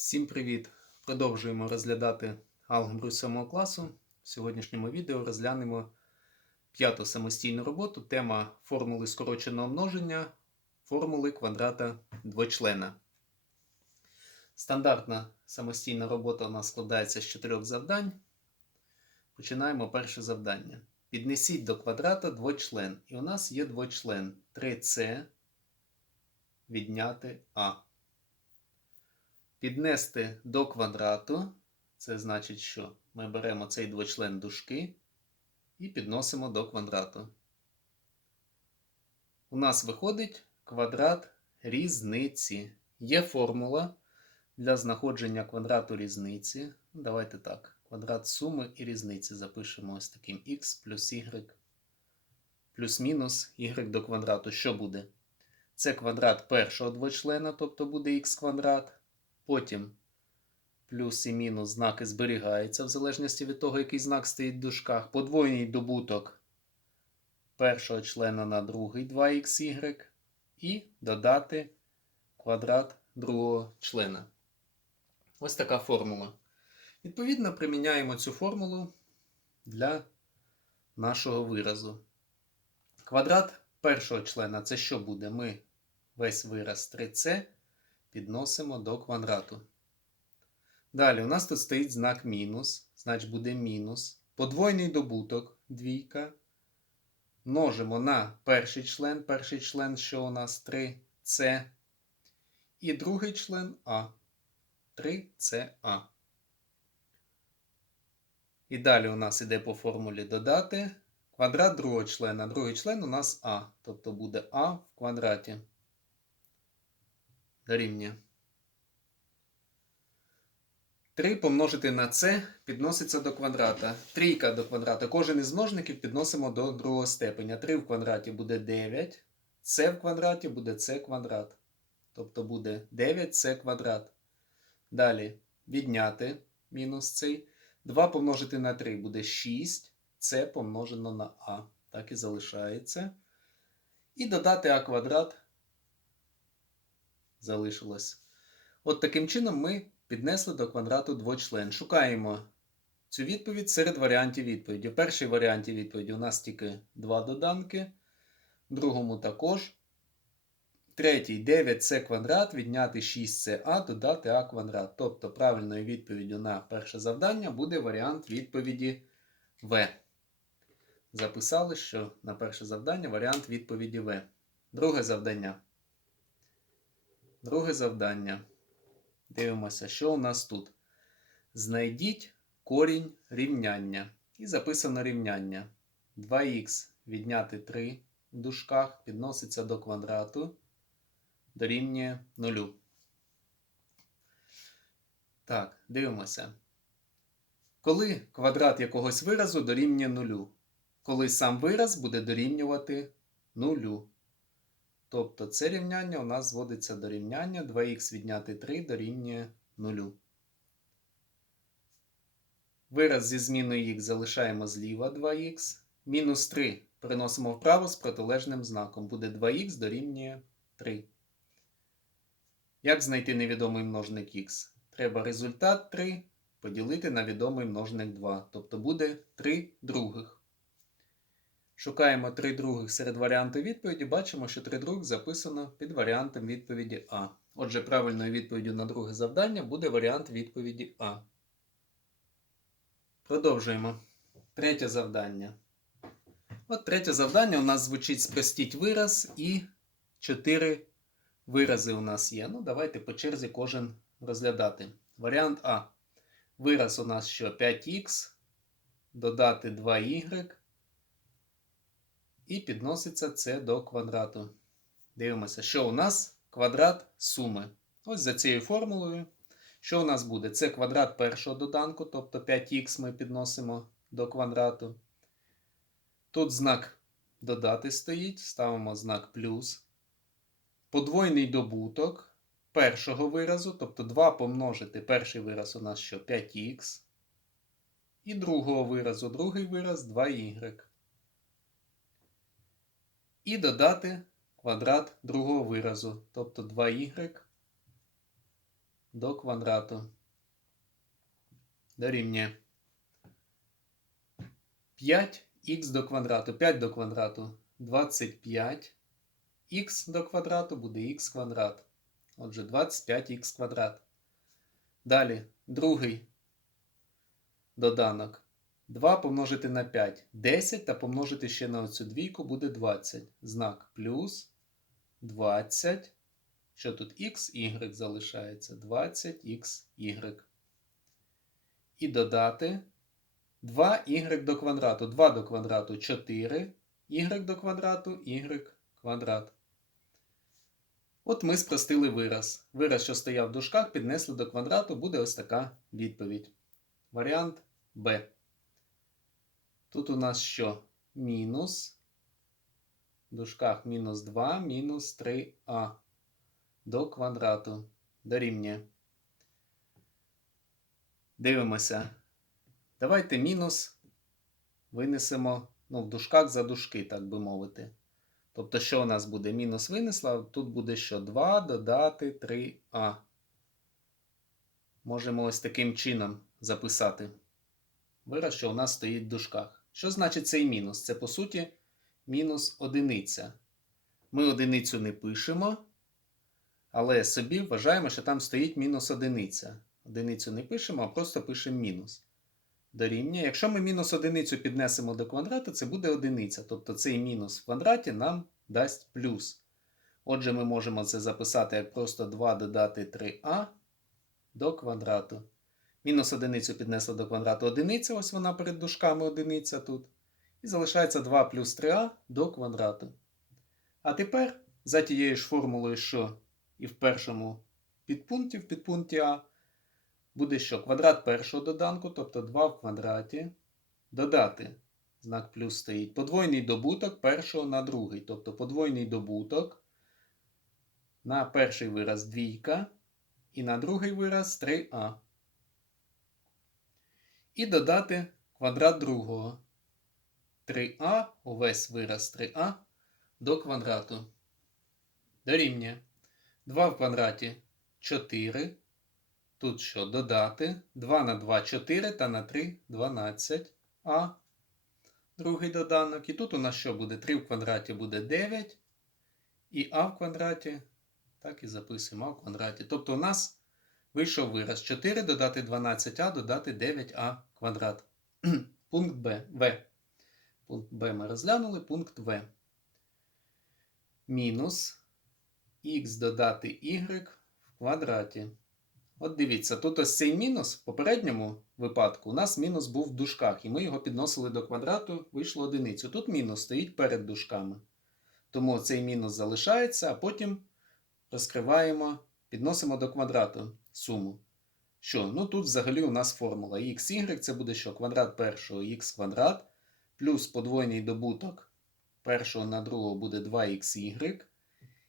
Всім привіт! Продовжуємо розглядати алгебру 7 класу. В сьогоднішньому відео розглянемо п'яту самостійну роботу. Тема формули скороченого множення, формули квадрата двочлена. Стандартна самостійна робота у нас складається з чотирьох завдань. Починаємо перше завдання. Піднесіть до квадрата двочлен. І у нас є двочлен 3c відняти а. Піднести до квадрату. Це значить, що ми беремо цей двочлен дужки і підносимо до квадрату. У нас виходить квадрат різниці. Є формула для знаходження квадрату різниці. Давайте так. Квадрат суми і різниці запишемо ось таким х плюс y плюс-мінус y до квадрату. Що буде? Це квадрат першого двочлена, тобто буде х квадрат. Потім плюс і мінус знаки зберігаються в залежності від того, який знак стоїть в дужках. Подвоєний добуток першого члена на другий 2xy. І додати квадрат другого члена. Ось така формула. Відповідно, приміняємо цю формулу для нашого виразу. Квадрат першого члена це що буде? Ми весь вираз 3c підносимо до квадрату. Далі у нас тут стоїть знак мінус, значить буде мінус. Подвойний добуток двійка. Множимо на перший член. Перший член, що у нас 3c. І другий член А. 3CA. І далі у нас іде по формулі додати квадрат другого члена. Другий член у нас А. Тобто буде А в квадраті дорівнює. 3 помножити на c підноситься до квадрата. Трійка до квадрата. Кожен із множників підносимо до другого степеня. 3 в квадраті буде 9. c в квадраті буде c квадрат. Тобто буде 9c квадрат. Далі відняти мінус цей. 2 помножити на 3 буде 6. Це помножено на а. Так і залишається. І додати а квадрат залишилось. От таким чином ми піднесли до квадрату двочлен. Шукаємо цю відповідь серед варіантів відповіді. В першій варіанті відповіді у нас тільки два доданки, в другому також. Третій 9c квадрат відняти 6ca додати а квадрат. Тобто правильною відповіддю на перше завдання буде варіант відповіді В. Записали, що на перше завдання варіант відповіді В. Друге завдання. Друге завдання. Дивимося, що у нас тут. Знайдіть корінь рівняння. І записано рівняння. 2х відняти 3 в дужках підноситься до квадрату дорівнює 0. Так, дивимося. Коли квадрат якогось виразу дорівнює 0. Коли сам вираз буде дорівнювати 0. Тобто це рівняння у нас зводиться до рівняння 2х відняти 3 дорівнює 0. Вираз зі зміною х залишаємо зліва 2х. Мінус 3 переносимо вправо з протилежним знаком. Буде 2х дорівнює 3. Як знайти невідомий множник х? Треба результат 3 поділити на відомий множник 2. Тобто буде 3 других. Шукаємо 3 других серед варіантів відповіді. Бачимо, що 3 других записано під варіантом відповіді А. Отже, правильною відповіддю на друге завдання буде варіант відповіді А. Продовжуємо. Третє завдання. От третє завдання у нас звучить спростіть вираз і 4 вирази у нас є. Ну, давайте по черзі кожен розглядати. Варіант А. Вираз у нас що 5х, додати 2y. І підноситься це до квадрату. Дивимося, що у нас квадрат суми. Ось за цією формулою. Що у нас буде? Це квадрат першого доданку, тобто 5х ми підносимо до квадрату. Тут знак додати стоїть, ставимо знак плюс. Подвойний добуток першого виразу, тобто 2 помножити перший вираз у нас що 5х. І другого виразу, другий вираз 2y і додати квадрат другого виразу, тобто 2y до квадрату. Дорівнює 5х до квадрату. 5 до квадрату 25. х до квадрату буде х квадрат. Отже, 25х квадрат. Далі другий доданок. 2 помножити на 5 10 та помножити ще на оцю двійку буде 20. Знак плюс 20. Що тут х, y залишається 20xy. І додати 2y до квадрату. 2 до квадрату 4, y до квадрату, y квадрат. От ми спростили вираз. Вираз, що стояв в дужках, піднесли до квадрату, буде ось така відповідь. Варіант Б. Тут у нас що? Мінус. В дужках мінус 2, мінус 3а до квадрату. Дорівнює. Дивимося. Давайте мінус винесемо ну, в дужках за дужки, так би мовити. Тобто, що у нас буде? Мінус винесла, тут буде що 2 додати 3а. Можемо ось таким чином записати. Вираз, що у нас стоїть в дужках. Що значить цей мінус? Це, по суті, мінус одиниця. Ми одиницю не пишемо, але собі вважаємо, що там стоїть мінус одиниця. Одиницю не пишемо, а просто пишемо мінус. Дорівнює. Якщо ми мінус одиницю піднесемо до квадрата, це буде одиниця. Тобто цей мінус в квадраті нам дасть плюс. Отже, ми можемо це записати як просто 2 додати 3а до квадрату. Мінус одиницю піднесли до квадрату одиниця, ось вона перед дужками одиниця тут. І залишається 2 плюс 3а до квадрату. А тепер за тією ж формулою, що і в першому підпункті, в підпункті А, буде що? Квадрат першого доданку, тобто 2 в квадраті, додати. Знак плюс стоїть. Подвойний добуток першого на другий. Тобто подвойний добуток на перший вираз двійка і на другий вираз 3а. І додати квадрат другого. 3а, увесь вираз 3а до квадрату. Дорівнює. 2 в квадраті 4. Тут що додати? 2 на 2 4 та на 3 12. А. Другий доданок. І тут у нас що буде? 3 в квадраті буде 9. І а в квадраті. Так і записуємо а в квадраті. Тобто у нас вийшов вираз 4 додати 12а, додати 9а квадрат. Пункт Б. В. Пункт Б ми розглянули. Пункт В. Мінус х додати y в квадраті. От дивіться, тут ось цей мінус в попередньому випадку у нас мінус був в дужках, і ми його підносили до квадрату, вийшло одиницю. Тут мінус стоїть перед дужками. Тому цей мінус залишається, а потім розкриваємо, підносимо до квадрату суму. Що? Ну тут взагалі у нас формула xy це буде що? Квадрат першого х квадрат, плюс подвойний добуток першого на другого буде 2xy.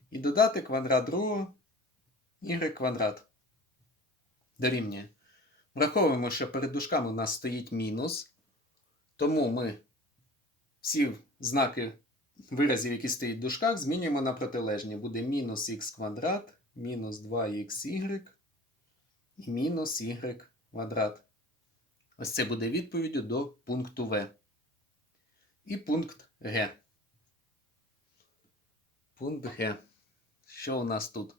І додати квадрат другого y квадрат. Дорівнює. Враховуємо, що перед дужками у нас стоїть мінус. Тому ми всі знаки виразів, які стоять в дужках, змінюємо на протилежні. Буде мінус х квадрат, мінус 2xy і мінус y квадрат. Ось це буде відповіддю до пункту В. І пункт Г. Пункт Г. Що у нас тут?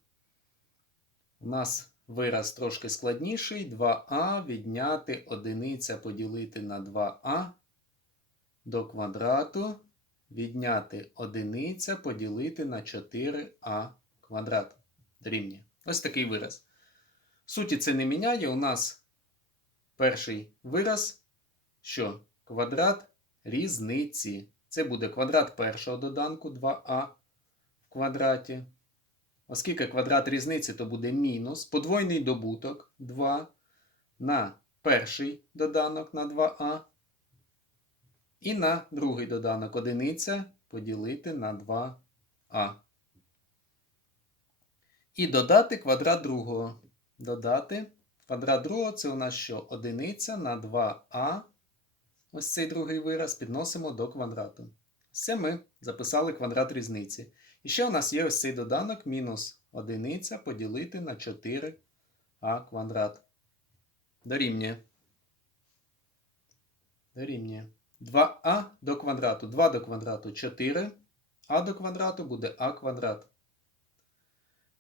У нас вираз трошки складніший. 2а відняти одиниця поділити на 2а до квадрату. Відняти одиниця поділити на 4а квадрат. Дорівнює. Ось такий вираз. Суті це не міняє. У нас перший вираз, що квадрат різниці. Це буде квадрат першого доданку 2а в квадраті. Оскільки квадрат різниці, то буде мінус подвойний добуток 2 на перший доданок на 2а. І на другий доданок одиниця поділити на 2а. І додати квадрат другого. Додати квадрат другого це у нас що? Одиниця на 2а. Ось цей другий вираз підносимо до квадрату. Це ми записали квадрат різниці. І ще у нас є ось цей доданок мінус одиниця поділити на 4а а квадрат. Дорівнює. Дорівнює. 2а до квадрату. 2 до квадрату 4. А до квадрату буде а квадрат.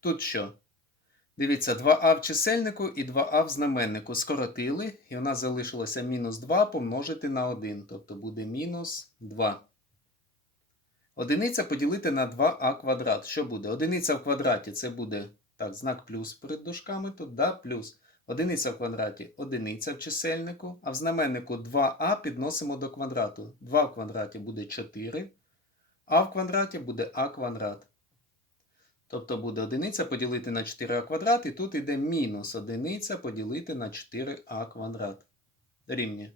Тут що? Дивіться, 2а в чисельнику і 2а в знаменнику скоротили, і у нас залишилося мінус 2 помножити на 1, тобто буде мінус 2. Одиниця поділити на 2а квадрат. Що буде? Одиниця в квадраті це буде так, знак плюс перед дужками тут, да, плюс. Одиниця в квадраті одиниця в чисельнику, а в знаменнику 2а підносимо до квадрату. 2 в квадраті буде 4, а в квадраті буде а квадрат. Тобто буде одиниця поділити на 4а квадрат, і тут йде мінус одиниця поділити на 4а квадрат. Дорівнює.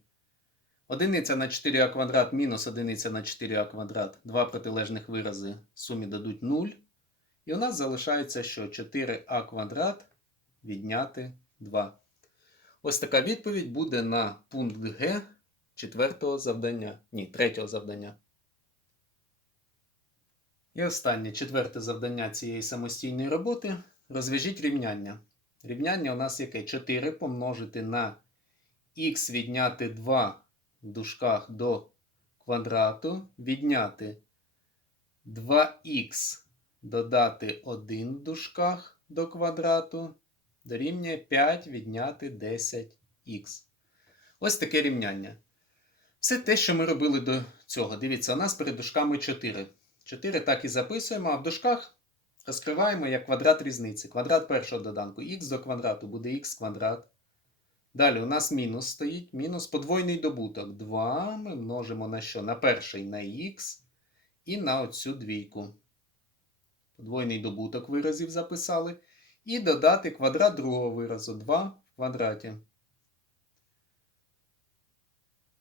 Одиниця на 4а квадрат мінус одиниця на 4а квадрат. Два протилежних вирази в сумі дадуть 0. І у нас залишається, що 4а квадрат відняти 2. Ось така відповідь буде на пункт Г четвертого завдання. Ні, третього завдання. І останнє четверте завдання цієї самостійної роботи. Розв'яжіть рівняння. Рівняння у нас яке? 4 помножити на х відняти 2 в дужках до квадрату, відняти 2х додати 1 в дужках до квадрату, дорівнює 5 відняти 10х. Ось таке рівняння. Все те, що ми робили до цього. Дивіться, у нас перед дужками 4. 4 так і записуємо, а в дужках розкриваємо як квадрат різниці. Квадрат першого доданку х до квадрату буде х квадрат. Далі у нас мінус стоїть. Мінус подвойний добуток. 2 ми множимо на що? На перший на х і на оцю двійку. Подвойний добуток виразів записали. І додати квадрат другого виразу 2 в квадраті.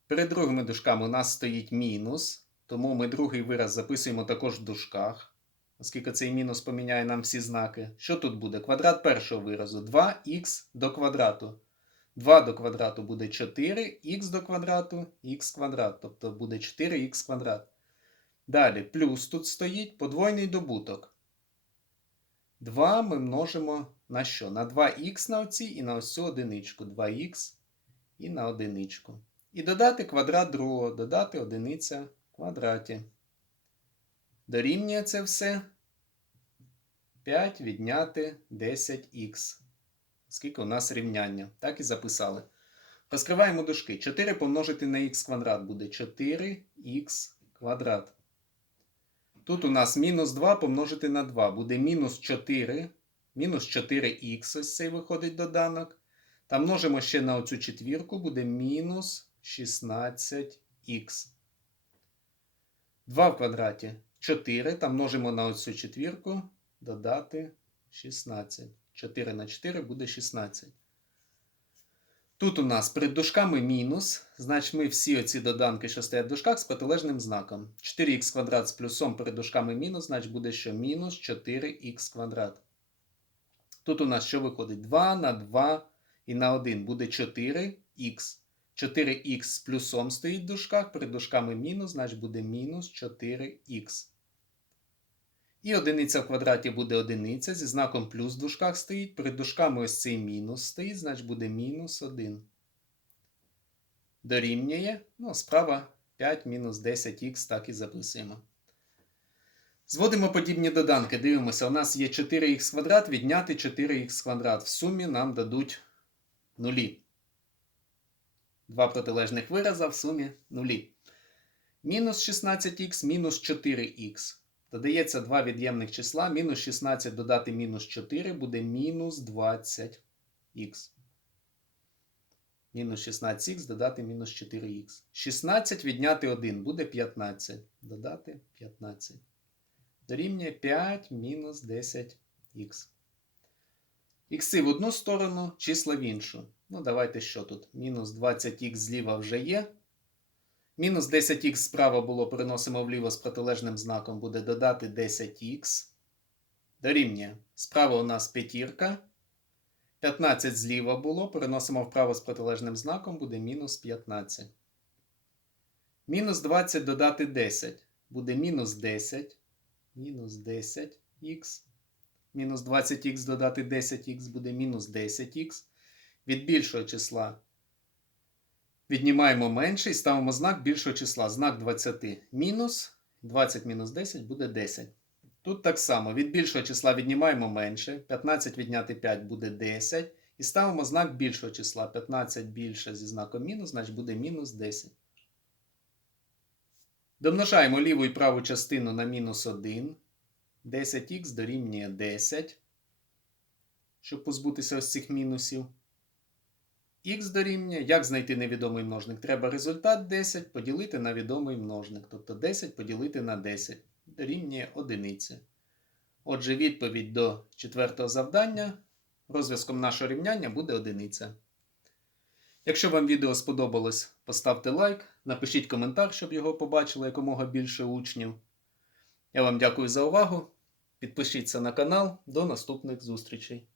Перед другими дужками у нас стоїть мінус, тому ми другий вираз записуємо також в дужках, оскільки цей мінус поміняє нам всі знаки. Що тут буде? Квадрат першого виразу 2х до квадрату. 2 до квадрату буде 4, х до квадрату х квадрат, тобто буде 4х квадрат. Далі плюс тут стоїть подвойний добуток. 2 ми множимо на що? На 2х на оці і на ось цю одиничку. 2х і на одиничку. І додати квадрат другого, додати одиниця квадраті. Дорівнює це все 5 відняти 10х. Скільки у нас рівняння. Так і записали. Розкриваємо дужки. 4 помножити на х квадрат буде 4х квадрат. Тут у нас мінус 2 помножити на 2 буде мінус 4. Мінус 4х, ось цей виходить доданок. Та множимо ще на оцю четвірку, буде мінус 16х. 2 в квадраті 4. Та множимо на оцю четвірку, додати 16. 4 на 4 буде 16. Тут у нас перед дужками мінус, значить ми всі оці доданки, що стоять в дужках, з протилежним знаком. 4х квадрат з плюсом перед дужками мінус, значить буде що мінус 4х квадрат. Тут у нас що виходить? 2 на 2 і на 1 буде 4х. 4х з плюсом стоїть в дужках, перед дужками мінус, значить буде мінус 4х. І одиниця в квадраті буде одиниця, зі знаком плюс в дужках стоїть. Перед дужками ось цей мінус стоїть, значить буде мінус 1. Дорівнює. Ну, справа 5 мінус 10х, так і записуємо. Зводимо подібні доданки. Дивимося, у нас є 4х квадрат, відняти 4х квадрат. В сумі нам дадуть нулі. Два протилежних вираза в сумі нулі. Мінус 16х, мінус 4х. Додається два від'ємних числа. Мінус 16 додати мінус 4 буде мінус 20х. Мінус 16х додати мінус 4х. 16 відняти 1 буде 15. Додати 15. Дорівнює 5 мінус 10х. Ікси в одну сторону, числа в іншу. Ну, давайте що тут? Мінус 20х зліва вже є. Мінус 10х справа було переносимо вліво з протилежним знаком, буде додати 10х. Дорівнює. Справа у нас п'ятірка. 15 зліва було, переносимо вправо з протилежним знаком, буде мінус 15. Мінус 20 додати 10. Буде мінус 10. Мінус 10х. Мінус 20х додати 10х буде мінус 10х. Від більшого числа віднімаємо менше і ставимо знак більшого числа. Знак 20 мінус 20 мінус 10 буде 10. Тут так само від більшого числа віднімаємо менше. 15 відняти 5 буде 10. І ставимо знак більшого числа. 15 більше зі знаком мінус, значить буде мінус 10. Домножаємо ліву і праву частину на мінус 1. 10х дорівнює 10. Щоб позбутися ось цих мінусів. Х дорівнює. Як знайти невідомий множник? Треба результат 10 поділити на відомий множник. Тобто 10 поділити на 10 дорівнює 1. Отже, відповідь до четвертого завдання розв'язком нашого рівняння буде 1. Якщо вам відео сподобалось, поставте лайк, напишіть коментар, щоб його побачило якомога більше учнів. Я вам дякую за увагу. Підпишіться на канал. До наступних зустрічей!